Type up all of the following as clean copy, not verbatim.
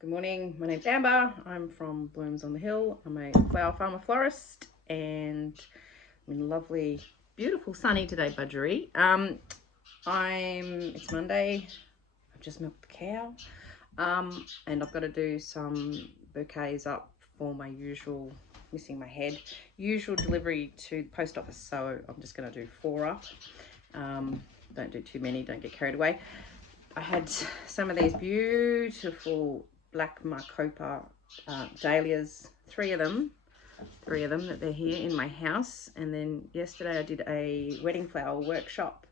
Good morning, my name's Amber. I'm from Blooms on the Hill. I'm a flower farmer florist and I'm in lovely, beautiful sunny today, Budgery. It's Monday. I've just milked the cow and I've got to do some bouquets up for my usual, missing my head, usual delivery to the post office. So I'm just going to do 4 up. Don't do too many, don't get carried away. I had some of these beautiful black Marcopa dahlias, three of them that they're here in my house. And then yesterday I did a wedding flower workshop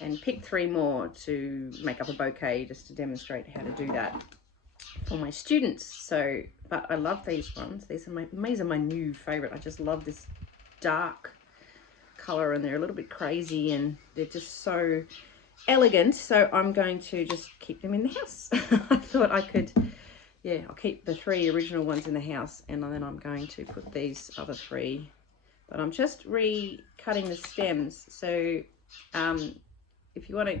and picked 3 more to make up a bouquet, just to demonstrate how to do that for my students. So, but I love these ones. These are my new favorite. I just love this dark color, and they're a little bit crazy and they're just so elegant. So I'm going to just keep them in the house. I thought I could, yeah, I'll keep the 3 original ones in the house, and then I'm going to put these other 3, but I'm just re-cutting the stems. So if you want to,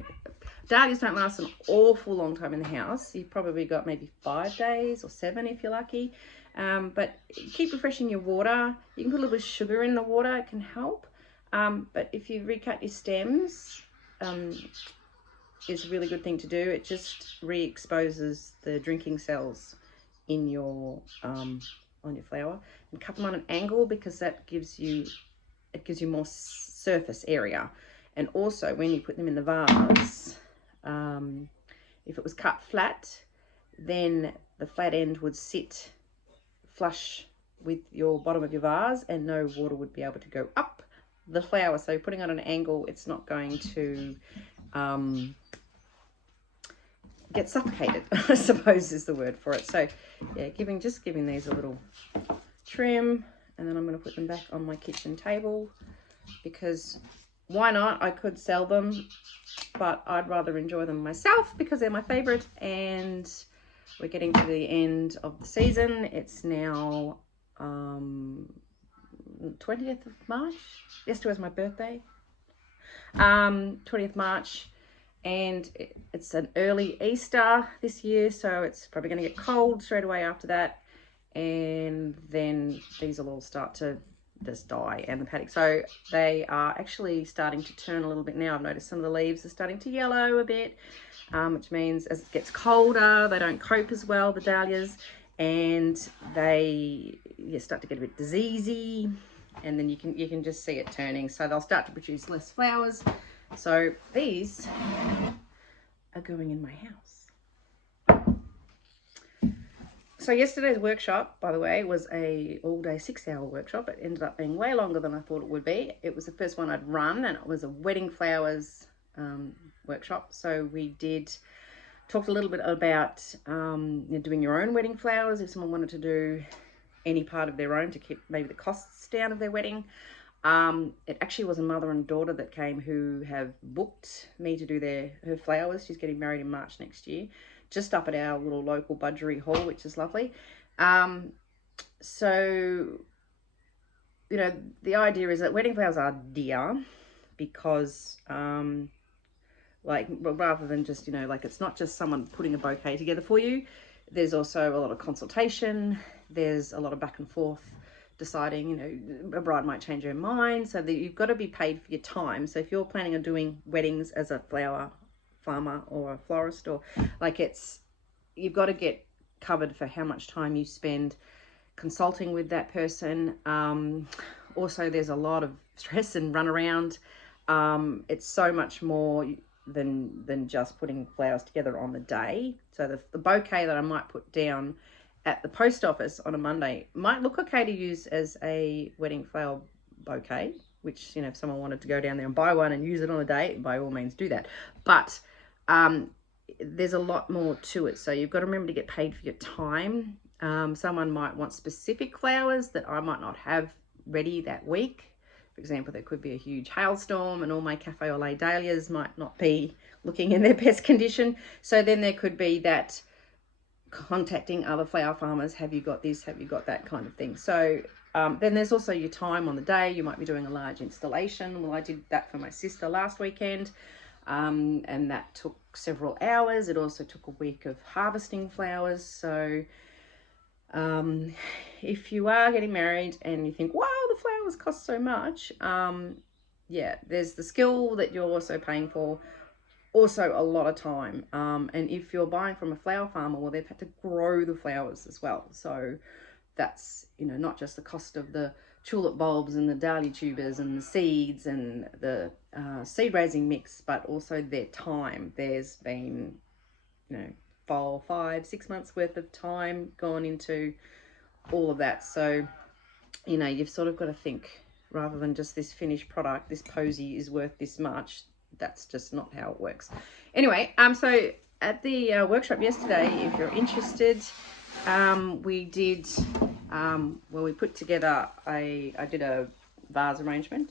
dahlias don't last an awful long time in the house. You've probably got maybe 5 days or 7 if you're lucky. But keep refreshing your water. You can put a little bit of sugar in the water, it can help. But if you recut your stems, is a really good thing to do. It just re-exposes the drinking cells in your on your flower, and cut them on an angle, because that gives you more surface area. And also when you put them in the vase, if it was cut flat, then the flat end would sit flush with your bottom of your vase and no water would be able to go up the flower. So putting on an angle, it's not going to get suffocated, I suppose is the word for it. So yeah, just giving these a little trim, and then I'm going to put them back on my kitchen table, because why not? I could sell them, but I'd rather enjoy them myself because they're my favorite. And we're getting to the end of the season. It's now 20th of March. Yesterday was my birthday. 20th March. And it's an early Easter this year, so it's probably going to get cold straight away after that. And then these will all start to just die, and the paddock. So they are actually starting to turn a little bit now. I've noticed some of the leaves are starting to yellow a bit, which means as it gets colder, they don't cope as well, the dahlias, and they start to get a bit diseasey, and then you can just see it turning. So they'll start to produce less flowers. So these are going in my house. So yesterday's workshop, by the way, was a all-day 6-hour workshop. It ended up being way longer than I thought it would be. It was the first one I'd run, and it was a wedding flowers workshop. So we talked a little bit about doing your own wedding flowers, if someone wanted to do any part of their own to keep maybe the costs down of their wedding. It actually was a mother and daughter that came who have booked me to do her flowers. She's getting married in March next year, just up at our little local Budgery hall, which is lovely. So, you know, the idea is that wedding flowers are dear because, like, rather than just, you know, like, it's not just someone putting a bouquet together for you. There's also a lot of consultation. There's a lot of back and forth, deciding, you know, a bride might change her mind, so that you've got to be paid for your time. So if you're planning on doing weddings as a flower farmer or a florist, or like, you've got to get covered for how much time you spend consulting with that person. Also, there's a lot of stress and run around. It's so much more than just putting flowers together on the day. So the bouquet that I might put down at the post office on a Monday might look okay to use as a wedding flower bouquet, which, you know, if someone wanted to go down there and buy one and use it on a day, by all means do that. But there's a lot more to it. So you've got to remember to get paid for your time. Someone might want specific flowers that I might not have ready that week. For example, there could be a huge hailstorm and all my cafe au lait dahlias might not be looking in their best condition. So then there could be that contacting other flower farmers, have you got this, have you got that kind of thing. So then there's also your time on the day. You might be doing a large installation. Well, I did that for my sister last weekend. and that took several hours. It also took a week of harvesting flowers. So if you are getting married and you think, wow, the flowers cost so much, yeah, there's the skill that you're also paying for, also a lot of time. And if you're buying from a flower farmer, well, they've had to grow the flowers as well. So that's, you know, not just the cost of the tulip bulbs and the dahlia tubers and the seeds and the seed raising mix, but also their time. There's been, you know, 4, 5, 6 months worth of time gone into all of that. So, you know, you've sort of got to think, rather than just this finished product, this posy is worth this much. That's just not how it works. Anyway, so at the workshop yesterday, if you're interested, we did, well, we put together I did a vase arrangement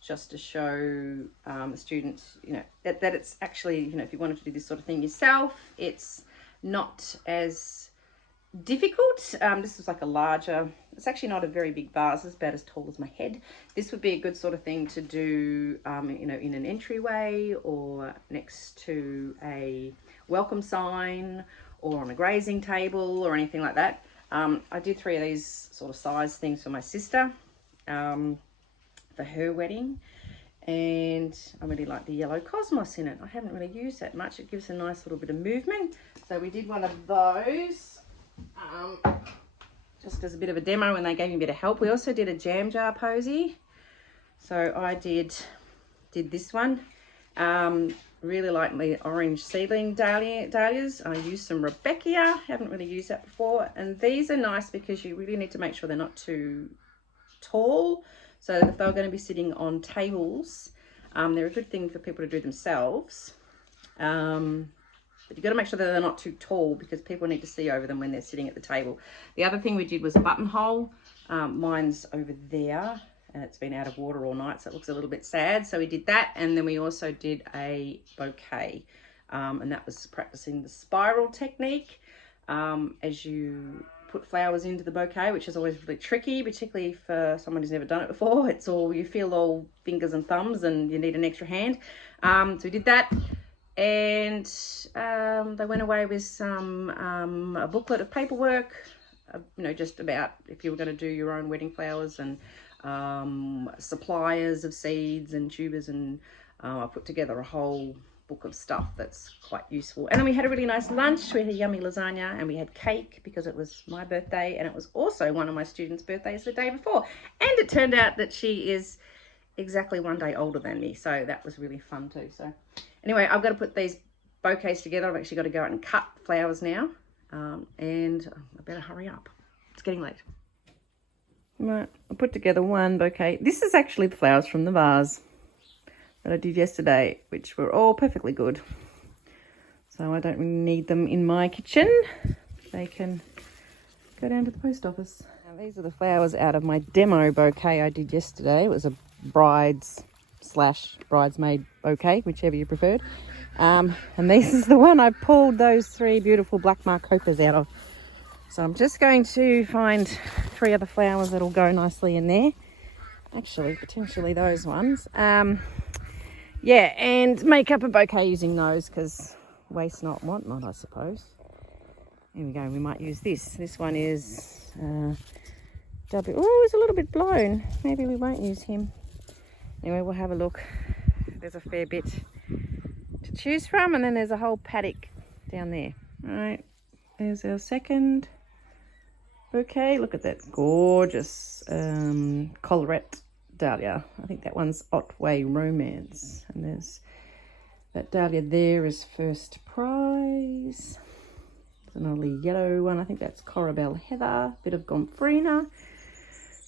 just to show the students, you know, that it's actually, you know, if you wanted to do this sort of thing yourself, it's not as difficult. This is like a larger, it's actually not a very big vase, it's about as tall as my head. This would be a good sort of thing to do, you know, in an entryway or next to a welcome sign or on a grazing table or anything like that. I did 3 of these sort of size things for my sister for her wedding, and I really like the yellow cosmos in it. I haven't really used that much. It gives a nice little bit of movement. So we did one of those just as a bit of a demo, and they gave me a bit of help. We also did a jam jar posy. So I did this one. Really like my orange seedling dahlias. I used some Rebecca. Haven't really used that before. And these are nice because you really need to make sure they're not too tall. So if they're going to be sitting on tables, they're a good thing for people to do themselves. But you've got to make sure that they're not too tall because people need to see over them when they're sitting at the table. The other thing we did was a buttonhole. Mine's over there and it's been out of water all night, so it looks a little bit sad. So we did that, and then we also did a bouquet, and that was practicing the spiral technique as you put flowers into the bouquet, which is always really tricky, particularly for someone who's never done it before. It's all, you feel all fingers and thumbs and you need an extra hand. So we did that, and they went away with some a booklet of paperwork, you know, just about if you were going to do your own wedding flowers, and suppliers of seeds and tubers, and I put together a whole book of stuff that's quite useful. And then we had a really nice lunch. We had a yummy lasagna and we had cake because it was my birthday, and it was also one of my students' birthdays the day before, and it turned out that she is exactly 1 day older than me, so that was really fun too. So anyway, I've got to put these bouquets together. I've actually got to go out and cut flowers now, and I better hurry up, it's getting late. Right, I put together one bouquet. This is actually the flowers from the vase that I did yesterday, which were all perfectly good. So I don't really need them in my kitchen. They can go down to the post office. Now these are the flowers out of my demo bouquet I did yesterday. It was a bridesmaid bouquet, whichever you preferred. And this is the one I pulled those 3 beautiful black marcopas out of. So I'm just going to find 3 other flowers that'll go nicely in there. Actually, potentially those ones. Yeah, and make up a bouquet using those, because waste not, want not, I suppose. Here we go, we might use this. This one is oh, he's a little bit blown. Maybe we won't use him. Anyway, we'll have a look. There's a fair bit to choose from, and then there's a whole paddock down there. All right, there's our second bouquet. Look at that gorgeous collarette dahlia. I think that one's Otway Romance, and there's that dahlia there is first prize. There's another yellow one. I think that's Corabelle Heather. Bit of Gomphrena.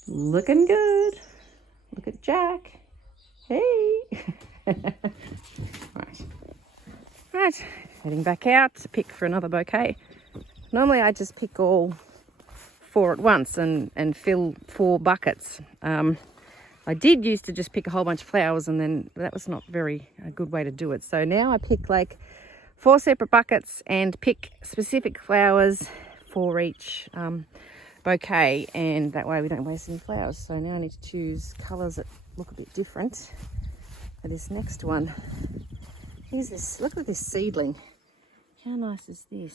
Looking good. Look at Jack. Hey. Right, heading back out to pick for another bouquet. Normally I just pick all 4 at once and fill 4 buckets. I did used to just pick a whole bunch of flowers, and then that was not a good way to do it. So now I pick like 4 separate buckets and pick specific flowers for each bouquet, and that way we don't waste any flowers. So now I need to choose colours that look a bit different for this next one. Here's this, look at this seedling. How nice is this?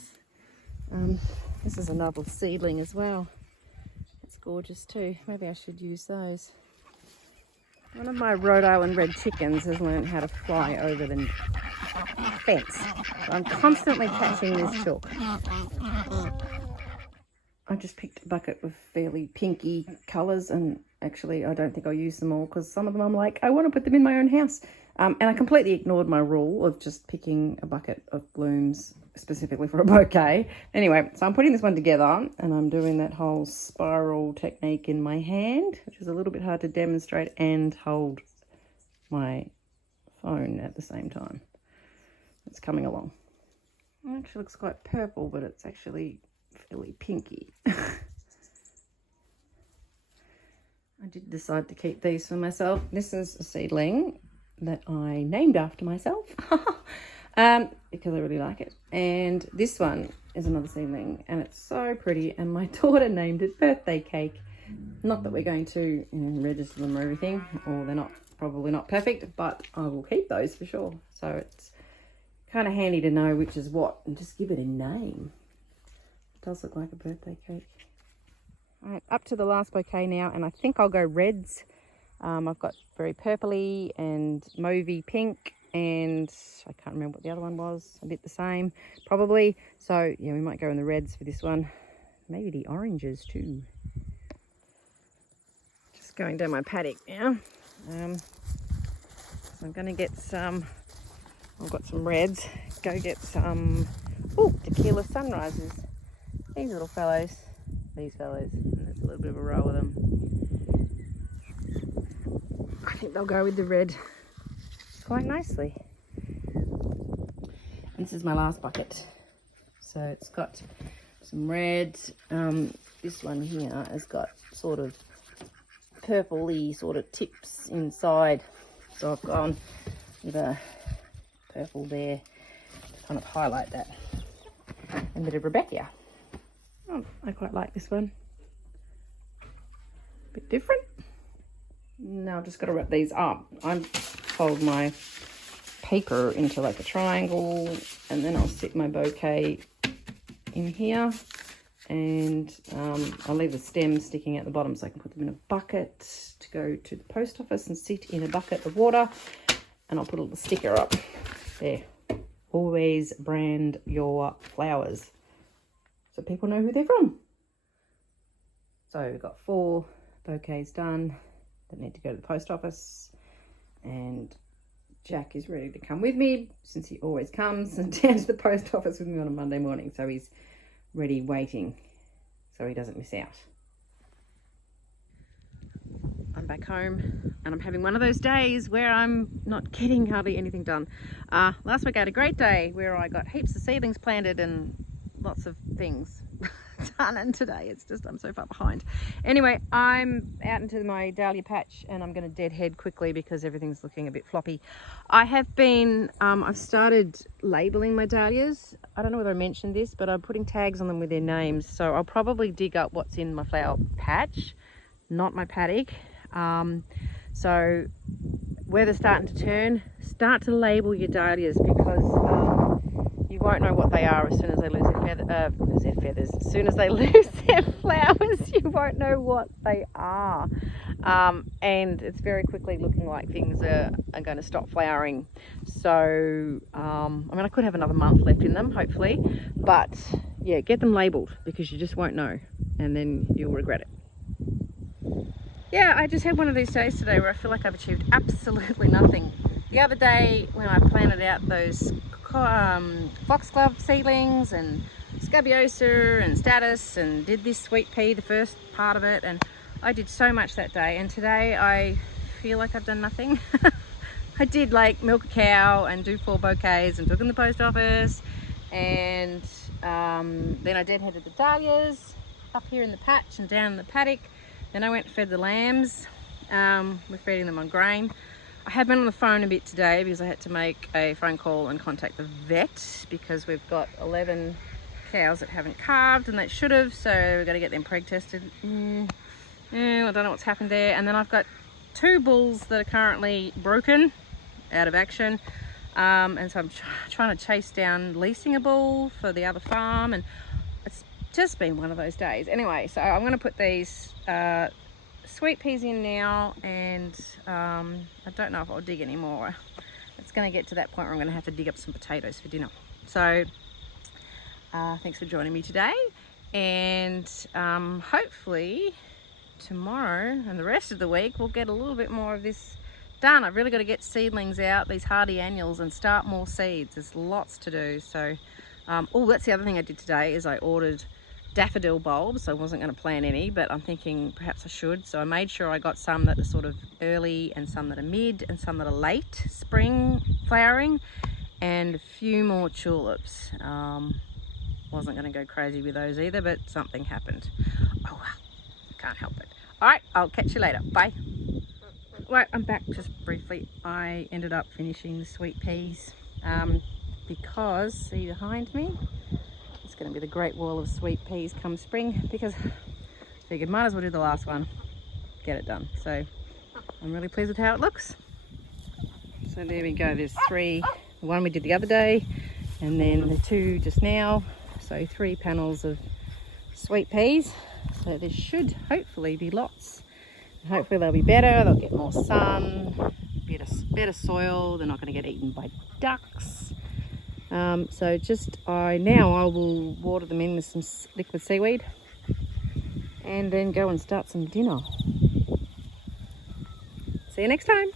This is another seedling as well. It's gorgeous too. Maybe I should use those. One of my Rhode Island red chickens has learned how to fly over the fence. So I'm constantly catching this chook. I just picked a bucket with fairly pinky colours, and actually I don't think I'll use them all because some of them I'm like, I want to put them in my own house. And I completely ignored my rule of just picking a bucket of blooms specifically for a bouquet. Anyway, so I'm putting this one together and I'm doing that whole spiral technique in my hand, which is a little bit hard to demonstrate and hold my phone at the same time. It's coming along. It actually looks quite purple, but it's actually fairly pinky. I did decide to keep these for myself. This is a seedling that I named after myself because I really like it. And this one is another seedling and it's so pretty, and my daughter named it Birthday Cake. Not that we're going to register them or everything, or they're probably not perfect, but I will keep those for sure. So it's kind of handy to know which is what and just give it a name. It does look like a birthday cake. All right, up to the last bouquet now, and I think I'll go reds. I've got very purpley and mauvey pink, and I can't remember what the other one was. A bit the same, probably. So yeah, we might go in the reds for this one. Maybe the oranges too. Just going down my paddock now. I'm going to get some. I've got some reds. Go get some. Oh, tequila sunrises. These little fellows. These fellows. And there's a little bit of a row of them. I think they'll go with the red quite nicely. This is my last bucket. So it's got some red. This one here has got sort of purpley sort of tips inside. So I've gone with a purple there to kind of highlight that. And a bit of Rebecca. Oh, I quite like this one. Bit different. Now I've just got to wrap these up. I fold my paper into like a triangle, and then I'll stick my bouquet in here, and I'll leave the stems sticking at the bottom so I can put them in a bucket to go to the post office and sit in a bucket of water. And I'll put a little sticker up there. Always brand your flowers so people know who they're from. So we've got 4 bouquets done that need to go to the post office, and Jack is ready to come with me since he always comes and down to the post office with me on a Monday morning. So he's ready waiting so he doesn't miss out. I'm back home and I'm having one of those days where I'm not getting hardly anything done. Last week I had a great day where I got heaps of seedlings planted and lots of things done, and today it's just I'm so far behind. Anyway, I'm out into my dahlia patch and I'm going to deadhead quickly because everything's looking a bit floppy. I have been I've started labeling my dahlias. I don't know whether I mentioned this, but I'm putting tags on them with their names, so I'll probably dig up what's in my flower patch, not my paddock. So weather's starting to turn. Start to label your dahlias because you won't know what they are as soon as they lose their feathers. As soon as they lose their flowers, you won't know what they are. And it's very quickly looking like things are going to stop flowering. So, I mean, I could have another month left in them, hopefully. But, yeah, get them labelled because you just won't know. And then you'll regret it. Yeah, I just had one of these days today where I feel like I've achieved absolutely nothing. The other day when I planted out those foxglove seedlings and scabiosa and status and did this sweet pea, the first part of it, and I did so much that day, and today I feel like I've done nothing. I did like milk a cow and do 4 bouquets and took in the post office, and then I deadheaded the dahlias up here in the patch and down in the paddock. Then I went and fed the lambs. We're feeding them on grain. I have been on the phone a bit today because I had to make a phone call and contact the vet because we've got 11 cows that haven't calved and that should have, so we've got to get them preg tested. I don't know what's happened there. And then I've got 2 bulls that are currently broken, out of action. And so I'm trying to chase down leasingable for the other farm, and it's just been one of those days. Anyway, so I'm going to put these sweet peas in now, and I don't know if I'll dig anymore. It's going to get to that point where I'm going to have to dig up some potatoes for dinner. So thanks for joining me today, and hopefully tomorrow and the rest of the week we'll get a little bit more of this done. I've really got to get seedlings out, these hardy annuals, and start more seeds. There's lots to do. So oh, that's the other thing I did today, is I ordered daffodil bulbs. I wasn't going to plant any, but I'm thinking perhaps I should. So I made sure I got some that are sort of early, and some that are mid, and some that are late spring flowering, and a few more tulips. Wasn't going to go crazy with those either, but something happened. Oh well, can't help it. All right, I'll catch you later. Bye. Right, I'm back just briefly. I ended up finishing the sweet peas because, see behind me, it's going to be the great wall of sweet peas come spring, because I figured might as well do the last one, get it done. So I'm really pleased with how it looks. So there we go, there's 3, the one we did the other day, and then the 2 just now. So 3 panels of sweet peas. So there should hopefully be lots. Hopefully they'll be better, they'll get more sun, better soil, they're not going to get eaten by ducks. So just now I will water them in with some liquid seaweed, and then go and start some dinner. See you next time.